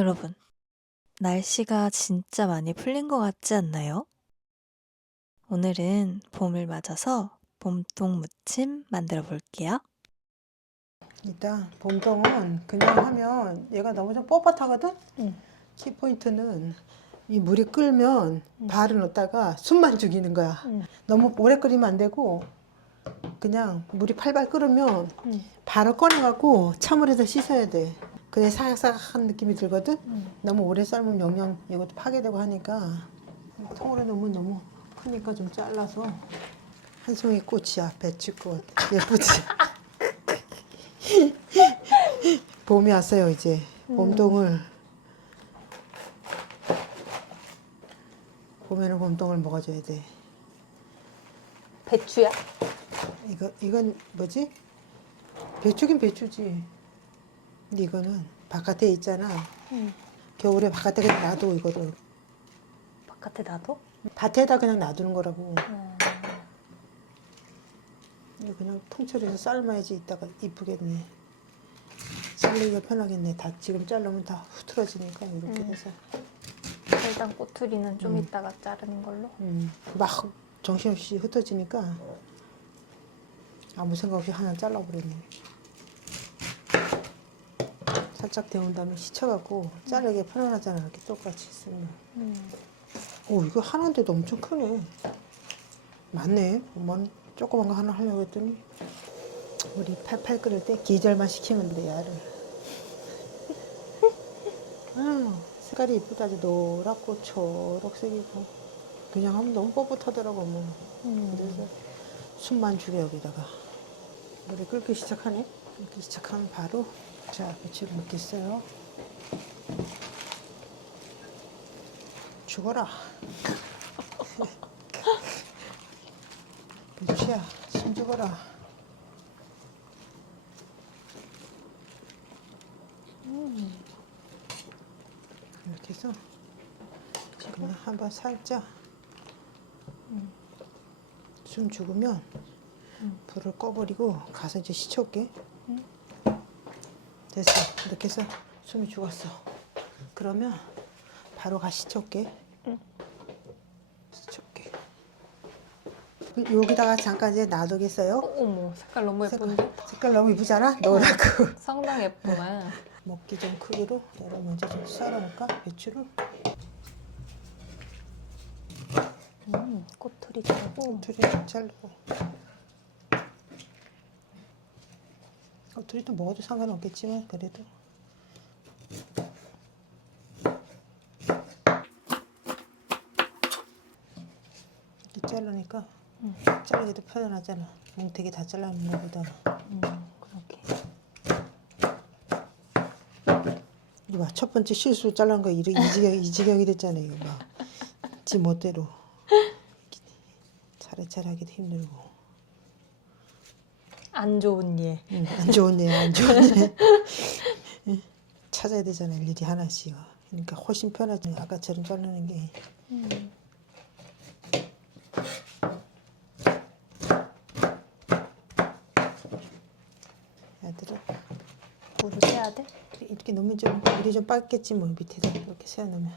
여러분, 날씨가 진짜 많이 풀린 것 같지 않나요? 오늘은 봄을 맞아서 봄동 무침 만들어 볼게요. 일단 봄동은 그냥 하면 얘가 너무 좀 뻣뻣하거든? 응. 키포인트는 이 물이 끓면 발을 넣다가 숨만 죽이는 거야. 응. 너무 오래 끓이면 안 되고 그냥 물이 팔팔 끓으면 응. 바로 꺼내갖고 찬물에서 씻어야 돼. 그래 사각사각한 느낌이 들거든? 너무 오래 삶으면 영양 이것도 파괴되고 하니까 통으로 넣으면 너무 크니까 좀 잘라서 한 송이 꽃이야 배추꽃 예쁘지? 봄이 왔어요 이제 봄동을 봄에는 봄동을 먹어줘야 돼 배추야? 이거 이건 뭐지? 배추긴 배추지. 근데 이거는 바깥에 있잖아. 응. 겨울에 바깥에 그냥 놔둬 이거를. 바깥에 놔둬? 밭에다 그냥 놔두는 거라고. 음. 이거 그냥 통째로해서 삶아야지 이따가 이쁘겠네. 잘리기가 편하겠네. 다 지금 자르면 다 흐트러지니까 이렇게 음. 해서. 일단 꼬투리는 좀 음. 이따가 자르는 걸로. 음, 막 정신없이 흩어지니까 아무 생각 없이 하나 잘라버렸네. 살짝 데운 다음에 씻어갖고 자르기 편안하잖아. 이렇게 똑같이 쓰면. 음. 오, 이거 하나인데도 엄청 크네. 맞네. 엄마는 조그만 거 하나 하려고 했더니 우리 팔팔 끓일 때 기절만 시키면 돼, 야를. 아, 색깔이 이쁘다. 아주 노랗고 초록색이고. 그냥 하면 너무 뻣뻣하더라고, 뭐. 음. 그래서 숨만 죽여 여기다가 물이 끓기 시작하네 끓기 시작하면 바로 자 배추를 넣겠어요. 죽어라. 배추야 숨 죽어라. 음. 이렇게 해서 그냥 한번 살짝 숨 죽으면 불을 꺼버리고 가서 이제 시쳐올게. 됐어. 이렇게 해서 숨이 죽었어. 그러면 바로 가 시쳐올게. 시쳐올게. 그 여기다가 잠깐 이제 놔두겠어요. 어머, 색깔 너무 색깔, 예쁜데? 색깔 너무 이쁘잖아? 노랗고. 상당히 예쁘네. 먹기 좀 크기로 내가 먼저 좀 썰어놓을까? 배추를. 음, 꼬투리. 둘이 좀 자르고. 어, 둘이 또 먹어도 상관없겠지만 그래도 이렇게 자르니까 자르기도 편안하잖아. 뭉태기 다 잘라놓는 것보다. 음, 그렇게. 이거 봐, 첫 번째 실수 잘라는 거 이래 이지경 이지경이 됐잖아 이거 막. 지 멋대로. 차례차례 하기도 힘들고. 안 좋은 예. 응, 안 좋네, 안 좋네. 응, 찾아야 되잖아, 일일이 하나씩. 그러니까 훨씬 편하지. 아까처럼 자르는 게. 음. 애들은 물을 빼야 돼? 이렇게 넣으면 좀 물이 좀 빠겠지 뭐 밑에다 이렇게 세워 놓으면.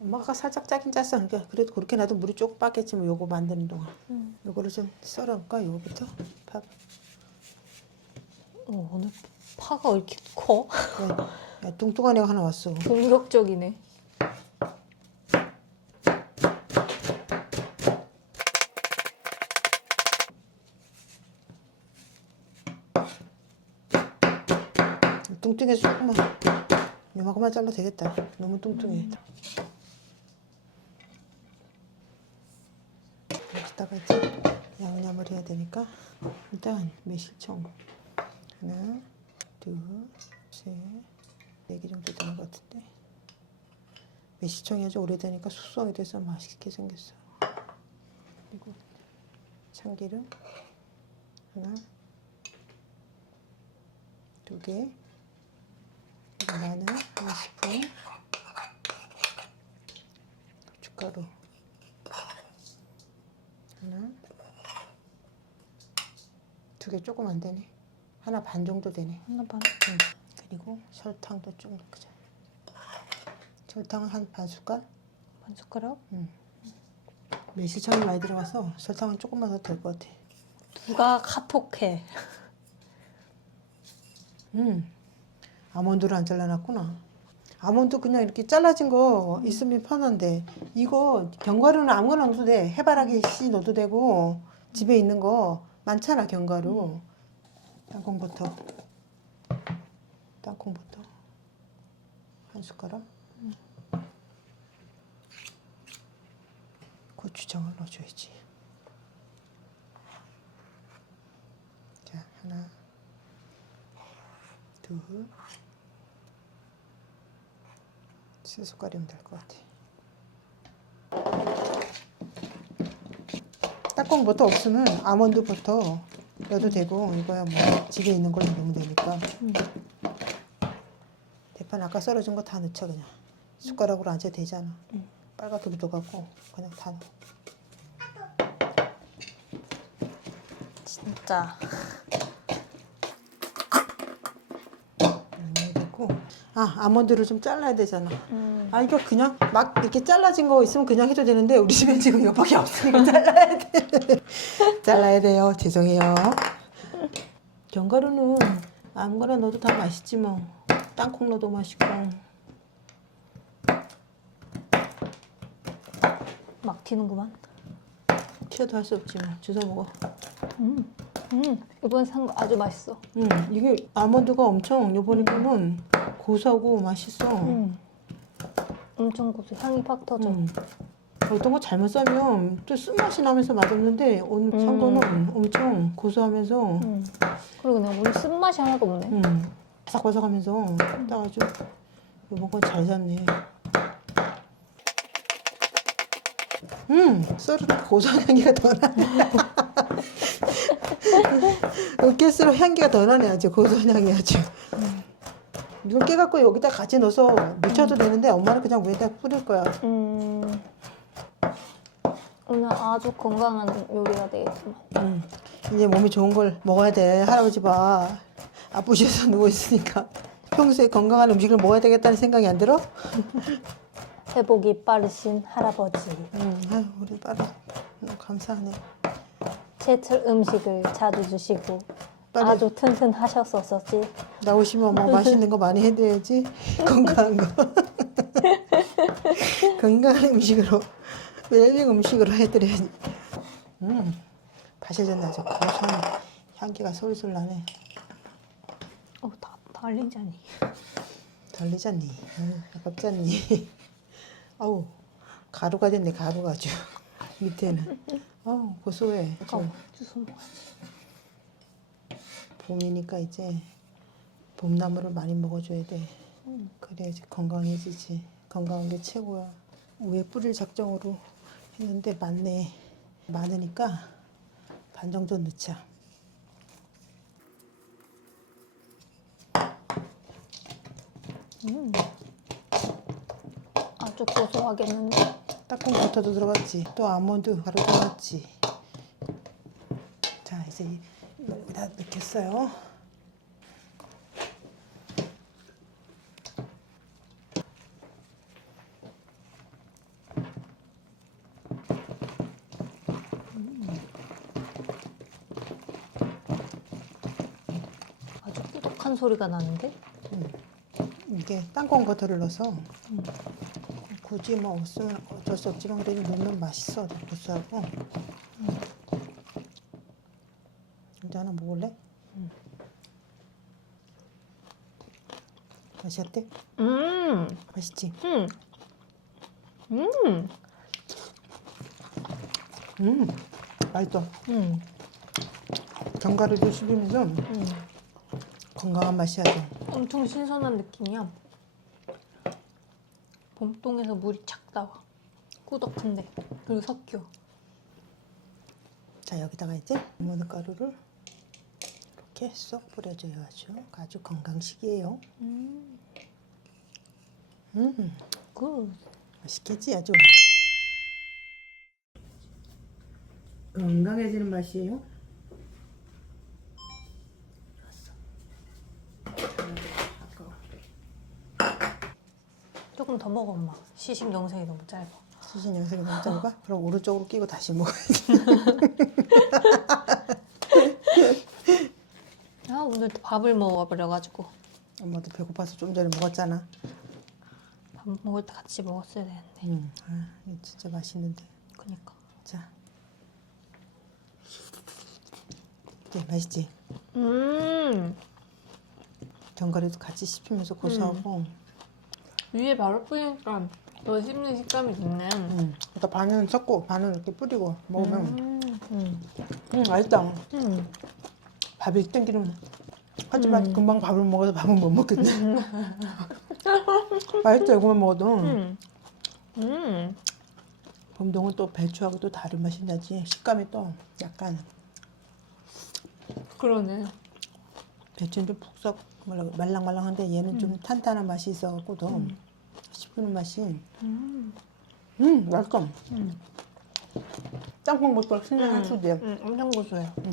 엄마가 살짝 짜긴 짰어. 그러니까 그래도 그렇게 놔도 물이 조금 빠겠지 뭐 요거 만드는 동안. 음. 요거를 좀 썰어볼까? 요거부터. 밥. 어, 오늘 파가 왜 이렇게 커? 야, 야, 뚱뚱한 애가 하나 왔어. 공격적이네. 뚱뚱해서 조금만 요만큼만 잘라도 되겠다. 너무 뚱뚱해. 여 기다가 이제 양념을 해야 되니까 일단 매실청 하나, 둘, 셋, 네 개 정도 되는 것 같은데 매실청이 아주 오래되니까 숙성이 돼서 맛있게 생겼어. 그리고 참기름 하나, 두 개. 마늘 한 스푼 고춧가루 하나 두 개 조금 안 되네 하나 반 정도 되네 하나 반. 응. 그리고 설탕도 좀 넣자. 설탕은 한 반 숟갈. 반 숟가락? 매실청이 많이 들어가서 설탕은 조금만 더 될 것 같아. 누가 카톡해? 음, 아몬드를 안 잘라놨구나. 아몬드 그냥 이렇게 잘라진 거 있으면 편한데 이거 견과류는 아무거나 넣어도 돼. 해바라기 씨 넣어도 되고 집에 있는 거 많잖아 견과류. 땅콩버터, 땅콩버터 한 숟가락. 고추장을 넣어줘야지. 자 하나. 둘, 세 숟갈이면 될 것 같아. 딱콩 버터 없으면 아몬드 버터 넣어도 되고 이거야 뭐 집에 있는 걸로 넣으면 되니까. 대판 아까 썰어준 거 다 넣자 그냥. 숟가락으로 앉아 되잖아. 빨갛게 묻어갖고 그냥 다 넣어. 진짜. 음, 됐고. 아 아몬드를 좀 잘라야 되잖아. 음. 아 이거 그냥 막 이렇게 잘라진 거 있으면 그냥 해도 되는데 우리 집에 지금 이거밖에 없으니까 잘라야 돼. 잘라야 돼요. 죄송해요. 견과류는 아무거나 넣어도 다 맛있지 뭐. 땅콩 넣어도 맛있고. 막 튀는구만. 튀어도 할 수 없지 뭐. 주워 먹어. 음. 음. 이번에 산 거 아주 맛있어. 음 이게 아몬드가 엄청 요번에 거는 고소하고 맛있어. 음. 엄청 고소. 향이 팍 터져. 음. 어떤 거 잘못 싸면 또 쓴맛이 나면서 맛없는데 오늘 산 음. 거는 엄청 고소하면서 음. 그리고 그냥 우리 쓴맛이 하나도 없네. 음, 바삭바삭하면서 따가지고 이번 건 잘 샀네. 음, 썰은 고소한 향기가 더 나 네. 으깨스로 향기가 더 나네 아주 고소한 향이 아주. 이걸 깨갖고 여기다 같이 넣어서 묻혀도 되는데 엄마는 그냥 위에다 뿌릴 거야. 음. 오늘 아주 건강한 요리가 되겠구만. 음, 이제 몸이 좋은 걸 먹어야 돼. 할아버지 봐. 아프셔서 누워 있으니까 평소에 건강한 음식을 먹어야 되겠다는 생각이 안 들어? 회복이 빠르신 할아버지. 음, 아유, 우리 빨리 음, 감사하네. 제철 음식을 자주 주시고 빨리. 아주 튼튼하셨었지. 나오시면 뭐 맛있는 거 많이 해드려야지. 건강한 거. 건강한 음식으로 웰빙 음식으로 해드려야지. 음, 파셔졌네 아주 고소한 향기가 솔솔 나네. 어, 다 달리자니. 달리잖니? 음, 아깝잖니? 아우 가루가 됐네 가루가 아주 밑에는. 고소해. 어, 주워 먹어야지. 봄이니까 이제 봄나물을 많이 먹어줘야 돼. 음. 그래야지 건강해지지. 건강한 게 최고야. 위에 뿌릴 작정으로 했는데 많네. 많으니까 반 정도 넣자. 음. 아주 고소하겠는데. 땅콩 버터도 들어갔지. 또 아몬드 바로 들어갔지. 자 이제 여기다 넣겠어요. 아주 꾸덕한 소리가 나는데. 이게 땅콩 버터를 넣어서 굳이 뭐 없으면 어쩔 수 없지만 그래도 넣으면 맛있어 고소하고 이제 하나 먹을래? 맛이 어때? 음. 맛있지? 음. 음. 음 맛있어 음. 견과류도 씹으면서 음. 건강한 맛이 아주 엄청 신선한 느낌이야. 봄동에서 물이 착 나와. 꾸덕한데 그리고 섞여. 자 여기다가 이제 아몬드 가루를 이렇게 쏙 뿌려줘요 아주 아주 건강식이에요 음. 음 굿. 맛있겠지 아주 건강해지는 맛이에요 좋았어 아까워 조금 더 먹어 엄마. 시식 영상이 너무 짧아. 수신 영상이 너무 짧아? 그럼 오른쪽으로 끼고 다시 먹어야지. 아 오늘 또 밥을 먹어버려가지고 엄마도 배고파서 좀 전에 먹었잖아. 밥 먹을 때 같이 먹었어야 되는데. 음, 아, 이거 진짜 맛있는데. 그니까. 자. 네, 맛있지? 음 견과류도 같이 씹히면서 고소하고. 위에 바로 뿌리니까 더 씹는 식감이 좋네. 음. 그러니까 반은 섞고 반은 이렇게 뿌리고 먹으면 음, 음, 음, 맛있다. 음. 밥이 땡기는. 하지만 음. 금방 밥을 먹어서 밥은 못 먹겠네. 맛있다 이거만 먹어도. 음. 음. 봄동은 또 배추하고 또 다른 맛이 나지. 식감이 또 약간 그러네. 배추는 좀 푹썩 뭐라고 말랑말랑한데 얘는 좀 탄탄한 맛이 있어갖고 더 음. 씹히는 맛이. 음. 음 맛있어. 음. 짬뽕보다 신선한 수제. 음, 엄청 고소해요. 음.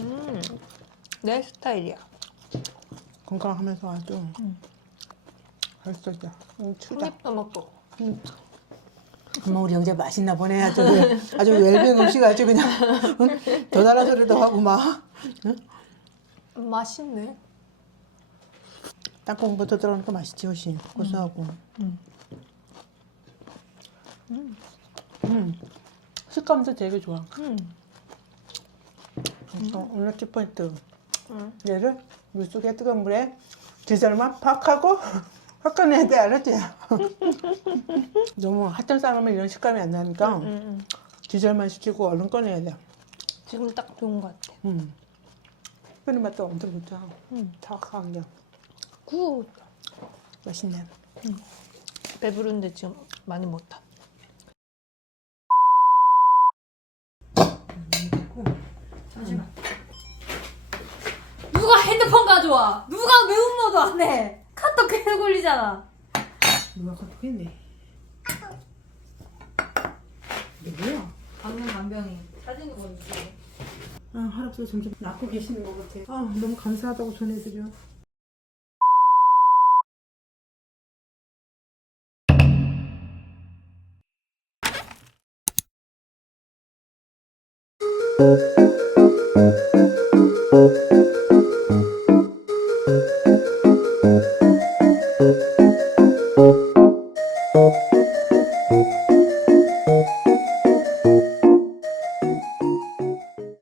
음. 내 스타일이야. 건강하면서 아주 음. 맛있어 진짜. 음, 추다. 한입도 먹고. 음. 엄마 우리 영재 맛있나 보네 아주 아주 웰빙 음식 아주 그냥 응? 더 달라 소리도 하고 막 맛있네. 땅콩부터 들어가니까 맛있지 훨씬 고소하고 음. 음. 식감도 되게 좋아 음. 그래서 오늘 키 포인트 음. 얘를 물속에 뜨거운 물에 기절만 팍 하고 확 꺼내야 돼 알았지? 너무 핫한 삶으면 이런 식감이 안 나니까 음, 음. 기절만 시키고 얼른 꺼내야 돼 지금 딱 좋은 것 같아. 음. 끓는 맛도 엄청 좋죠 음. 탁한 게 구. 맛있네 배부른데 지금 많이 못 타. 잠시만. 누가 핸드폰 가져와? 누가 매운모도 안 해? 카톡 계속 올리잖아. 누가 카톡했네 누구야? 방금 간병이 사진 거 보여줄게. 아, 할아버지가 점점 낫고 계시는 것 같아. 아, 너무 감사하다고 전해드려. Música